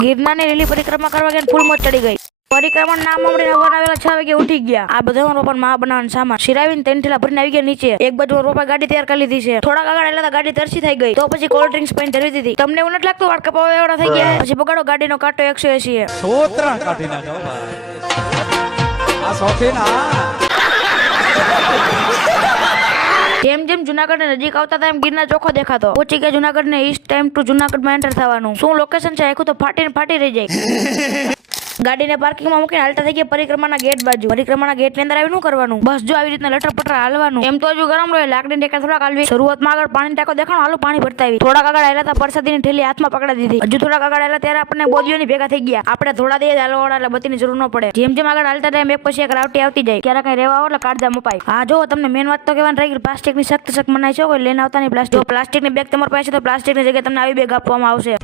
ગિરનારની લીલી પરિક્રમા કરવા ગયા ફૂલ મોજ ચડી ગઈ. પરિક્રમા નામ સાંભળીને સવારના 6 વાગે ઉઠી ગયા. આ બધા રોપણ માં બનાવવાનો સામાન શિરાવીને 3 થેલા ભરીને આવી ગયા નીચે. એક બાજુ રોપા ગાડી તૈયાર કરી લીધી છે. થોડા આગળ એટલે ગાડી તરસી થઈ ગઈ. તો પછી કોલ્ડ ડ્રિંક્સ પણ ધરી દીધી. તમને એવું નથી લાગતું વાળ કપાવા એવડા થઈ ગયા? પછી બગાડો ગાડીનો કાંટો 180 સોત્રા કાઢી નાખો ભાઈ. આ શોખીન જેમ જેમ જુનાગઢ નજીક આવતા હતા એમ ગિરનાર ચોખ્ખો દેખાતો. પહોંચી ગયા જુનાગઢ ને ઈસ્ટ ટાઈમ ટુ જુનાગઢ માં એન્ટર થવાનું. શું લોકેશન છે આખું તો ફાટી રહી જાય. ગાડીને પાર્કિંગમાં મૂકીને હાલતા થઈ ગયા પરિક્રમાના ગેટ બાજુ. પરિક્રમાના ગેટ ની અંદર આવી શું કરવાનું? બસ જો આવી રીતના લટર હાલવાનું. એમ તો હજુ ગરમ રહે. લાકડી ટેકા થોડાક હાલવી. શરૂઆતમાં આગળ પાણી ટાંકો દેખાણો, હાલો પાણી ભરતા આવી. થોડાક આગળ આવેલા હતા, પ્રસાદીની ઠેલી હાથમાં પકડી દીધી. હજુ થોડાક આગળ આવેલા ત્યારે આપણને બોદીઓની ભેગા થઈ ગયા. આપણે થોડા દે હાલવાળા એટલે બતીની જરૂર ન પડે. જેમ જેમ આગળ હાલતા ટાઈમ એક પછી એક રાવટી આવતી જાય. ક્યારે કઈ રહેવા એટલે કાઢજા મપાય. હા જો તમને મેન વાત તો કહેવાની રહી ગઈ. પ્લાસ્ટિકની સખ્ત મનાઈ છે. કોઈ લઈને આવતા નહીં પ્લાસ્ટિક. જો પ્લાસ્ટિકની બેગ તમારી પાસે તો પ્લાસ્ટિકની જગ્યાએ તમને આવી બેગ આપવામાં આવશે.